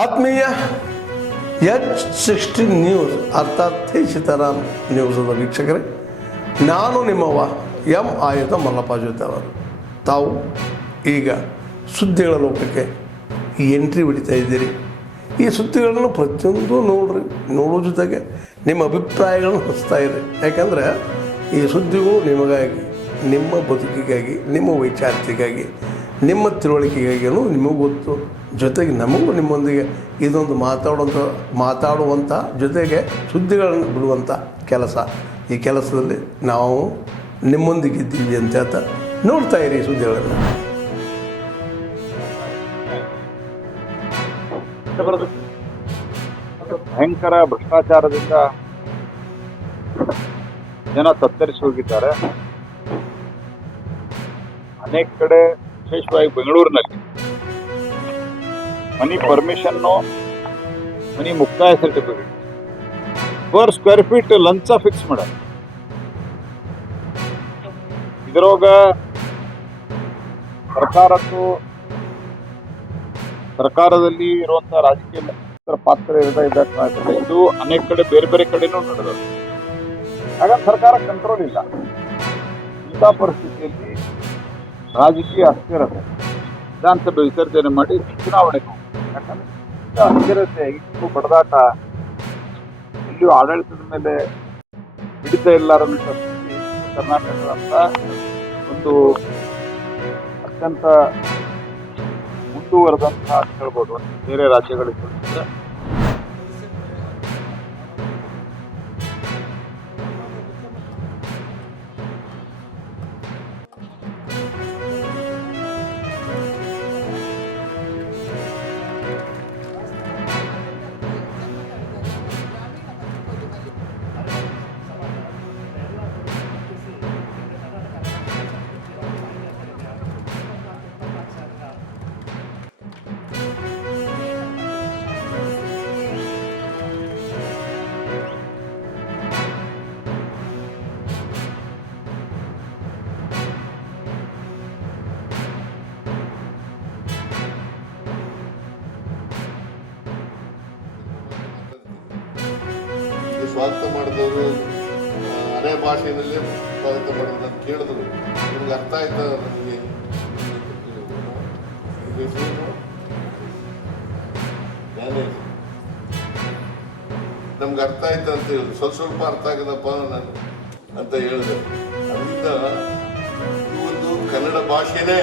ಆತ್ಮೀಯ H16 news ಅರ್ಥಾತ್ ಸೀತಾರಾಮ್ ನ್ಯೂಸದ ವೀಕ್ಷಕರೇ, ನಾನು ನಿಮ್ಮವ ಎಂ ಆಯುಧ ಮಲ್ಲಪ್ಪ ಜೊತೆ ಅವರು. ತಾವು ಈಗ ಸುದ್ದಿಗಳ ಲೋಕಕ್ಕೆ ಎಂಟ್ರಿ ಹೊಡಿತಾ ಇದ್ದೀರಿ. ಈ ಸುದ್ದಿಗಳನ್ನು ಪ್ರತಿಯೊಂದು ನೋಡೋ ಜೊತೆಗೆ ನಿಮ್ಮ ಅಭಿಪ್ರಾಯಗಳನ್ನು ಹಚ್ತಾ ಇರಿ. ಯಾಕಂದರೆ ಈ ಸುದ್ದಿಗಳು ನಿಮಗಾಗಿ, ನಿಮ್ಮ ಬದುಕಿಗಾಗಿ, ನಿಮ್ಮ ವೈಚಾರಿಕೆಗಾಗಿ, ನಿಮ್ಮ ತಿಳುವಳಿಕೆಗಾಗಿಯೂ ನಿಮಗೂ ಗೊತ್ತು, ಜೊತೆಗೆ ನಮಗೂ ನಿಮ್ಮೊಂದಿಗೆ ಇದೊಂದು ಮಾತಾಡುವಂಥ ಜೊತೆಗೆ ಸುದ್ದಿಗಳನ್ನು ಬಿಡುವಂಥ ಕೆಲಸ. ಈ ಕೆಲಸದಲ್ಲಿ ನಾವು ನಿಮ್ಮೊಂದಿಗೆ ಇದ್ದೀವಿ ಅಂತ ಹೇಳ್ತಾ ನೋಡ್ತಾ ಇರಿ ಸುದ್ದಿಗಳನ್ನು. ಭಯಂಕರ ಭ್ರಷ್ಟಾಚಾರದಿಂದ ಜನ ತತ್ತರಿಸಿ ಹೋಗಿದ್ದಾರೆ. ಅನೇಕ ಕಡೆ, ವಿಶೇಷವಾಗಿ ಬೆಂಗಳೂರಿನಲ್ಲಿ ಮನಿ ಪರ್ಮಿಷನ್ನು, ಮನಿ ಮುಕ್ತಾಯ ಸರ್ಟಿಫಿಕೇಟ್ ಪರ್ ಸ್ಕ್ವೇರ್ ಫೀಟ್ ಲಂಚ ಫಿಕ್ಸ್ ಮಾಡ. ಇದರೊಳಗ ಸರ್ಕಾರದಲ್ಲಿ ಇರುವಂತಹ ರಾಜಕೀಯ ಮುಖ್ಯಸ್ಥರ ಪಾತ್ರ ಇರಬೇಕಾಗ್ತದೆ. ಇದು ಅನೇಕ ಕಡೆ ಬೇರೆ ಬೇರೆ ಕಡೆನೂ ನಡೆದ. ಹಾಗಾಗಿ ಸರ್ಕಾರ ಕಂಟ್ರೋಲ್ ಇಲ್ಲ. ಇಂಥ ಪರಿಸ್ಥಿತಿಯಲ್ಲಿ ರಾಜಕೀಯ ಅಸ್ಥಿರತೆ, ವಿಧಾನಸಭೆ ವಿಸರ್ಜನೆ ಮಾಡಿ ಚುನಾವಣೆಗೆ ಹೋಗಿ. ಯಾಕಂದ್ರೆ ಅಸ್ಥಿರತೆ, ಇಟ್ಟು ಬಡದಾಟ, ಎಲ್ಲಿಯೂ ಆಡಳಿತದ ಮೇಲೆ ಹಿಡಿತ ಇಲ್ಲಾರಂತ ಕರ್ನಾಟಕದಂತ ಒಂದು ಅತ್ಯಂತ ಮುಂದುವರೆದಂತಹ ಹೇಳ್ಬೋದು ಬೇರೆ ರಾಜ್ಯಗಳಿಗೆ ಹೋಲಿಸಿದ್ರೆ. ಸ್ವಾಗತ ಮಾಡಿದವರು ಅದೇ ಭಾಷೆಯಲ್ಲಿ ಸ್ವಾಗತ ಮಾಡಿದ್ರು ಅಂತ ಕೇಳಿದ್ರು. ನಿಮ್ಗೆ ಅರ್ಥ ಆಯ್ತಾ? ನಮ್ಗೆ ಅರ್ಥ ಆಯ್ತಾ ಅಂತ ಹೇಳಿದ್ರು. ಸ್ವಲ್ಪ ಅರ್ಥ ಆಗದಪ್ಪ ನಾನು ಅಂತ ಹೇಳಿದೆ. ಅದರಿಂದ ಒಂದು ಕನ್ನಡ ಭಾಷೆನೇ,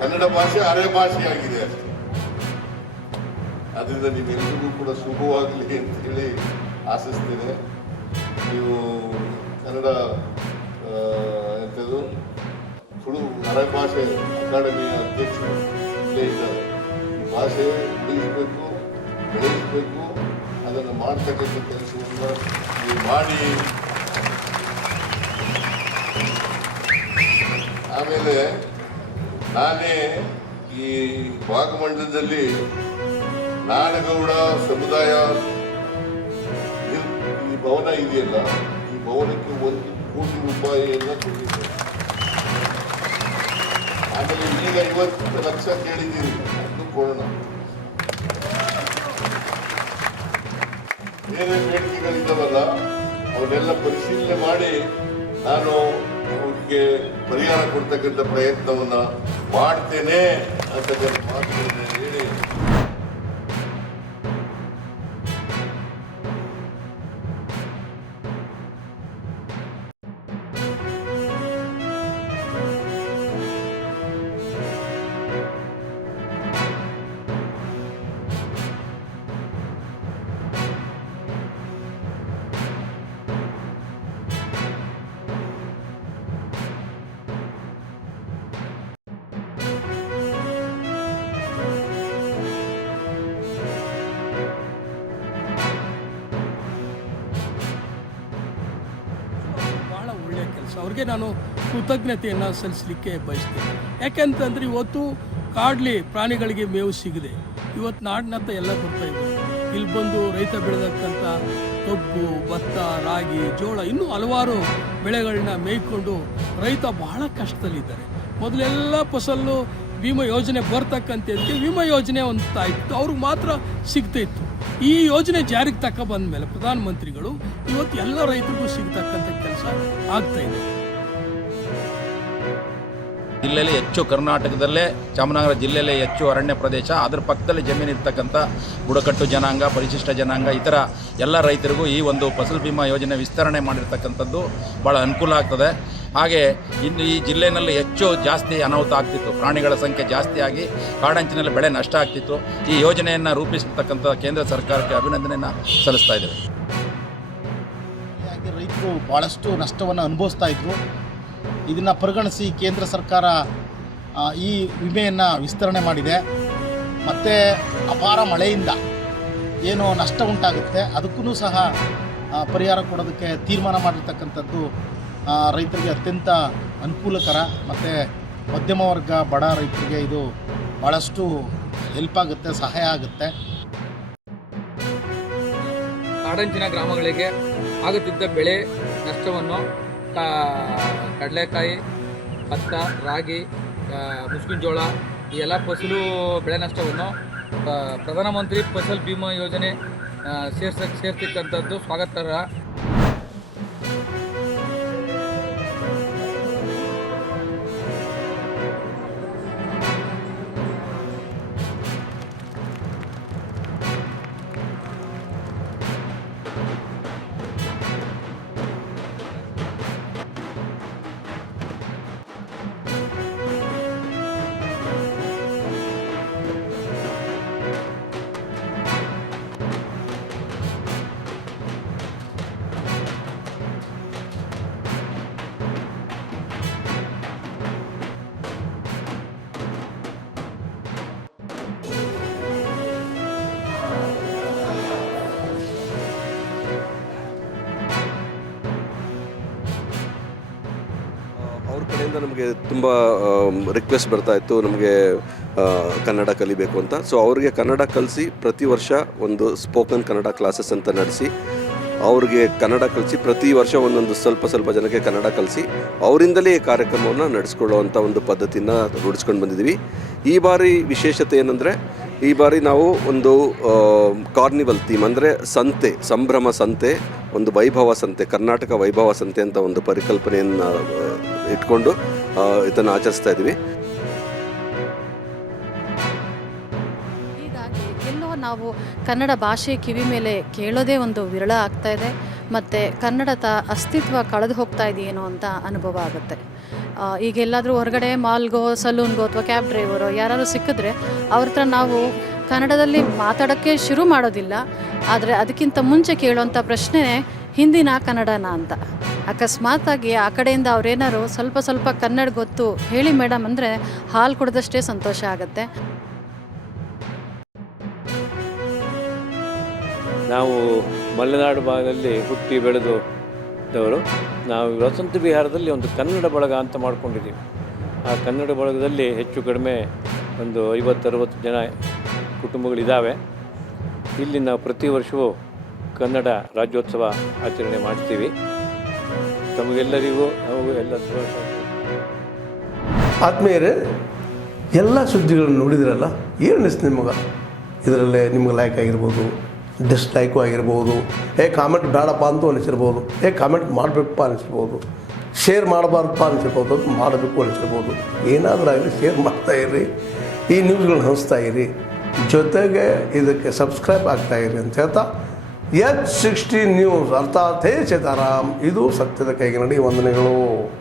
ಕನ್ನಡ ಭಾಷೆ ಅರೆ ಭಾಷೆ ಆಗಿದೆ ಅಷ್ಟೇ. ಅದರಿಂದ ನೀವೆಲ್ಲರಿಗೂ ಕೂಡ ಶುಭವಾಗಲಿ ಅಂತ ಹೇಳಿ ಆಶಿಸ್ತೇನೆ. ನೀವು ಕನ್ನಡ ಎಂಥದ್ದು ತುಳು ಅರೆ ಭಾಷೆ ಅಕಾಡೆಮಿಯ ಅಧ್ಯಕ್ಷರು ಇಲ್ಲೇ ಇದ್ದಾರೆ. ಈ ಭಾಷೆ ಉಳಿಸಬೇಕು, ಬೆಳೆಸಬೇಕು, ಅದನ್ನು ಮಾಡ್ತಕ್ಕಂಥ ಕೆಲಸವನ್ನು ನೀವು ಮಾಡಿ. ಆಮೇಲೆ ನಾನೇ ಈ ಭಾಗಮಂಡಲದಲ್ಲಿ ನಾಡಗೌಡ ಸಮುದಾಯ ಈ ಭವನ ಇದೆಯಲ್ಲ, ಈ ಭವನಕ್ಕೆ 1 ಕೋಟಿ ರೂಪಾಯಿಯನ್ನು ಕೊಟ್ಟಿದ್ದೆ. ಆಮೇಲೆ ಈಗ 50 ಲಕ್ಷ ಕೇಳಿದ್ದೀರಿ, ಅದು ಕೊಡೋಣ. ಬೇರೆ ಬೇಡಿಕೆಗಳಿದ್ದಾವಲ್ಲ ಅವನ್ನೆಲ್ಲ ಪರಿಶೀಲನೆ ಮಾಡಿ ನಾನು ಅವರಿಗೆ ಪರಿಹಾರ ಕೊಡ್ತಕ್ಕಂಥ ಪ್ರಯತ್ನವನ್ನ ಮಾಡ್ತೇನೆ ಅಂತಕ್ಕಂಥ ಮಾತುಗಳನ್ನ ಹೇಳಿ ಅವ್ರಿಗೆ ನಾನು ಕೃತಜ್ಞತೆಯನ್ನು ಸಲ್ಲಿಸಲಿಕ್ಕೆ ಬಯಸ್ತೇನೆ. ಯಾಕೆಂತಂದರೆ ಇವತ್ತು ಕಾಡ್ಲಿ ಪ್ರಾಣಿಗಳಿಗೆ ಮೇವು ಸಿಗದೆ ಇವತ್ತು ನಾಡಿನತ್ತ ಎಲ್ಲ ಬರ್ತಾ ಇದೆ. ಇಲ್ಲಿ ಬಂದು ರೈತ ಬೆಳೆದಕ್ಕಂಥ ಕಬ್ಬು, ಭತ್ತ, ರಾಗಿ, ಜೋಳ ಇನ್ನೂ ಹಲವಾರು ಬೆಳೆಗಳನ್ನ ಮೇಯ್ಕೊಂಡು ರೈತ ಬಹಳ ಕಷ್ಟದಲ್ಲಿದ್ದಾರೆ. ಮೊದಲೆಲ್ಲ ಫಸಲು ವಿಮಾ ಯೋಜನೆ ಬರ್ತಕ್ಕಂಥದ್ದಕ್ಕೆ ವಿಮಾ ಯೋಜನೆ ಅಂತ ಇತ್ತು, ಅವ್ರಿಗೆ ಮಾತ್ರ ಸಿಗ್ತಾ ಇತ್ತು. ಈ ಯೋಜನೆ ಜಾರಿಗೆ ತಕ್ಕ ಬಂದ ಮೇಲೆ ಪ್ರಧಾನಮಂತ್ರಿಗಳು ಇವತ್ತು ಎಲ್ಲ ರೈತರಿಗೂ ಸಿಗ್ತಕ್ಕಂಥ ಕೆಲಸ ಆಗ್ತಾ ಇದೆ. ಜಿಲ್ಲೆಯಲ್ಲಿ ಹೆಚ್ಚು, ಕರ್ನಾಟಕದಲ್ಲೇ ಚಾಮರಾಜನಗರ ಜಿಲ್ಲೆಯಲ್ಲೇ ಹೆಚ್ಚು ಅರಣ್ಯ ಪ್ರದೇಶ, ಅದರ ಪಕ್ಕದಲ್ಲಿ ಜಮೀನು ಇರ್ತಕ್ಕಂಥ ಬುಡಕಟ್ಟು ಜನಾಂಗ, ಪರಿಶಿಷ್ಟ ಜನಾಂಗ, ಇತರ ಎಲ್ಲ ರೈತರಿಗೂ ಈ ಒಂದು ಫಸಲ್ ಬಿಮಾ ಯೋಜನೆ ವಿಸ್ತರಣೆ ಮಾಡಿರ್ತಕ್ಕಂಥದ್ದು ಭಾಳ ಅನುಕೂಲ ಆಗ್ತದೆ. ಹಾಗೆ ಇನ್ನು ಈ ಜಿಲ್ಲೆಯಲ್ಲಿ ಜಾಸ್ತಿ ಅನಾಹುತ ಆಗ್ತಿತ್ತು, ಪ್ರಾಣಿಗಳ ಸಂಖ್ಯೆ ಜಾಸ್ತಿ ಆಗಿ ಕಾಡಂಚಿನಲ್ಲಿ ಬೆಳೆ ನಷ್ಟ ಆಗ್ತಿತ್ತು. ಈ ಯೋಜನೆಯನ್ನು ರೂಪಿಸಿರ್ತಕ್ಕಂಥ ಕೇಂದ್ರ ಸರ್ಕಾರಕ್ಕೆ ಅಭಿನಂದನೆಯನ್ನು ಸಲ್ಲಿಸ್ತಾ ಇದ್ದೇವೆ. ರೈತರು ಭಾಳಷ್ಟು ನಷ್ಟವನ್ನು ಅನುಭವಿಸ್ತಾ ಇದ್ರು. ಇದನ್ನು ಪರಿಗಣಿಸಿ ಕೇಂದ್ರ ಸರ್ಕಾರ ಈ ವಿಮೆಯನ್ನು ವಿಸ್ತರಣೆ ಮಾಡಿದೆ. ಮತ್ತು ಅಪಾರ ಮಳೆಯಿಂದ ಏನು ನಷ್ಟ ಉಂಟಾಗುತ್ತೆ ಅದಕ್ಕೂ ಸಹ ಪರಿಹಾರ ಕೊಡೋದಕ್ಕೆ ತೀರ್ಮಾನ ಮಾಡಿರ್ತಕ್ಕಂಥದ್ದು ರೈತರಿಗೆ ಅತ್ಯಂತ ಅನುಕೂಲಕರ. ಮತ್ತು ಮಧ್ಯಮ ವರ್ಗ, ಬಡ ರೈತರಿಗೆ ಇದು ಭಾಳಷ್ಟು ಹೆಲ್ಪ್ ಆಗುತ್ತೆ, ಸಹಾಯ ಆಗುತ್ತೆ. ಕಾಡಂಚಿನ ಗ್ರಾಮಗಳಿಗೆ ಆಗುತ್ತಿದ್ದ ಬೆಳೆ ನಷ್ಟವನ್ನು ಕಡಲೆಕಾಯಿ, ಭತ್ತ, ರಾಗಿ, ಮುಸ್ಕಿನ ಜೋಳ ಈ ಎಲ್ಲ ಫಸಲು ಬೆಳೆ ನಷ್ಟವನ್ನು ಪ್ರಧಾನಮಂತ್ರಿ ಫಸಲ್ ಬಿಮಾ ಯೋಜನೆ ಸೇರ್ತಿಕ್ಕಂಥದ್ದು ಸ್ವಾಗತಾರ್ಹ. ಅವ್ರ ಕಡೆಯಿಂದ ನಮಗೆ ತುಂಬ ರಿಕ್ವೆಸ್ಟ್ ಬರ್ತಾಯಿತ್ತು, ನಮಗೆ ಕನ್ನಡ ಕಲಿಬೇಕು ಅಂತ. ಸೊ ಅವ್ರಿಗೆ ಕನ್ನಡ ಕಲಿಸಿ ಪ್ರತಿ ವರ್ಷ ಒಂದು ಸ್ಪೋಕನ್ ಕನ್ನಡ ಕ್ಲಾಸಸ್ ಅಂತ ನಡೆಸಿ ಅವ್ರಿಗೆ ಕನ್ನಡ ಕಲಿಸಿ ಪ್ರತಿ ವರ್ಷ ಒಂದೊಂದು ಸ್ವಲ್ಪ ಜನಕ್ಕೆ ಕನ್ನಡ ಕಲಿಸಿ ಅವರಿಂದಲೇ ಈ ಕಾರ್ಯಕ್ರಮವನ್ನು ನಡೆಸ್ಕೊಳ್ಳುವಂಥ ಒಂದು ಪದ್ಧತಿನ ರೂಢಿಸ್ಕೊಂಡು ಬಂದಿದ್ದೀವಿ. ಈ ಬಾರಿ ವಿಶೇಷತೆ ಏನಂದರೆ, ಈ ಬಾರಿ ನಾವು ಒಂದು ಕಾರ್ನಿವಲ್ ಥೀಮ್, ಅಂದರೆ ಸಂತೆ, ಸಂಭ್ರಮ ಸಂತೆ, ಒಂದು ವೈಭವ ಸಂತೆ, ಕರ್ನಾಟಕ ವೈಭವ ಸಂತೆ ಅಂತ ಒಂದು ಪರಿಕಲ್ಪನೆಯನ್ನು ಇಟ್ಕೊಂಡು ಇದನ್ನು ಆಚರಿಸ್ತಾ ಇದ್ದೀವಿ. ಹೀಗಾಗಿ ಎಲ್ಲೋ ನಾವು ಕನ್ನಡ ಭಾಷೆ ಕಿವಿ ಮೇಲೆ ಕೇಳೋದೇ ಒಂದು ವಿರಳ ಆಗ್ತಾ ಇದೆ, ಮತ್ತು ಕನ್ನಡದ ಅಸ್ತಿತ್ವ ಕಳೆದು ಹೋಗ್ತಾ ಇದೆಯೇನೋ ಅಂತ ಅನುಭವ ಆಗುತ್ತೆ. ಈಗ ಎಲ್ಲಾದರೂ ಹೊರಗಡೆ ಮಾಲ್ಗೋ, ಸಲೂನ್ಗೋ ಅಥವಾ ಕ್ಯಾಬ್ ಡ್ರೈವರೋ ಯಾರಾದ್ರು ಸಿಕ್ಕಿದ್ರೆ ಅವ್ರ ಹತ್ರ ನಾವು ಕನ್ನಡದಲ್ಲಿ ಮಾತಾಡೋಕ್ಕೆ ಶುರು ಮಾಡೋದಿಲ್ಲ. ಆದರೆ ಅದಕ್ಕಿಂತ ಮುಂಚೆ ಕೇಳೋವಂಥ ಪ್ರಶ್ನೆ ಹಿಂದಿನ ಕನ್ನಡನ ಅಂತ. ಅಕಸ್ಮಾತಾಗಿ ಆ ಕಡೆಯಿಂದ ಅವರೇನಾರು ಸ್ವಲ್ಪ ಕನ್ನಡ ಗೊತ್ತು ಹೇಳಿ ಮೇಡಮ್ ಅಂದರೆ ಹಾಲು ಕುಡಿದಷ್ಟೇ ಸಂತೋಷ ಆಗುತ್ತೆ. ನಾವು ಮಲೆನಾಡು ಭಾಗದಲ್ಲಿ ಹುಟ್ಟಿ ಬೆಳೆದವರು. ನಾವು ವಸಂತ ವಿಹಾರದಲ್ಲಿ ಒಂದು ಕನ್ನಡ ಬಳಗ ಅಂತ ಮಾಡ್ಕೊಂಡಿದ್ದೀವಿ. ಆ ಕನ್ನಡ ಬಳಗದಲ್ಲಿ ಹೆಚ್ಚು ಕಡಿಮೆ ಒಂದು 50-60 ಜನ ಕುಟುಂಬಗಳಿದ್ದಾವೆ. ಇಲ್ಲಿ ನಾವು ಪ್ರತಿ ವರ್ಷವೂ ಕನ್ನಡ ರಾಜ್ಯೋತ್ಸವ ಆಚರಣೆ ಮಾಡ್ತೀವಿ. ತಮಗೆಲ್ಲರಿಗೂ ನಮಗೂ ಎಲ್ಲ ಶುಭಾಶಯ. ಆತ್ಮೀಯರೇ, ಎಲ್ಲ ಸುದ್ದಿಗಳನ್ನು ನೋಡಿದ್ರಲ್ಲ, ಏನು ಅನಿಸ್ತು ನಿಮಗೆ? ಇದರಲ್ಲೇ ನಿಮ್ಗೆ ಲೈಕ್ ಆಗಿರ್ಬೋದು, ಡಿಸ್ಲೈಕು ಆಗಿರ್ಬೋದು, ಕಾಮೆಂಟ್ ಬೇಡಪ್ಪ ಅಂತೂ ಅನಿಸಿರ್ಬೋದು, ಕಾಮೆಂಟ್ ಮಾಡಬೇಕಪ್ಪ ಅನಿಸಿರ್ಬೋದು, ಶೇರ್ ಮಾಡಬಾರ್ದಪ್ಪ ಅನಿಸಿರ್ಬೋದು, ಅದು ಮಾಡಬೇಕು ಅನಿಸಿರ್ಬೋದು. ಏನಾದರೂ ಆಗಲಿ ಶೇರ್ ಮಾಡ್ತಾಯಿರಿ, ಈ ನ್ಯೂಸ್ಗಳನ್ನ ಹಂಚ್ತಾ ಇರಿ, ಜೊತೆಗೆ ಇದಕ್ಕೆ ಸಬ್ಸ್ಕ್ರೈಬ್ ಆಗ್ತಾಯಿರಿ ಅಂತ ಹೇಳ್ತಾ, H16 ನ್ಯೂಸ್ ಅರ್ಥಾತ್ ಹೇ ಸೀತಾರಾಮ್, ಇದು ಸತ್ಯದ ಕೈಗೆ ನಡಿ. ವಂದನೆಗಳು.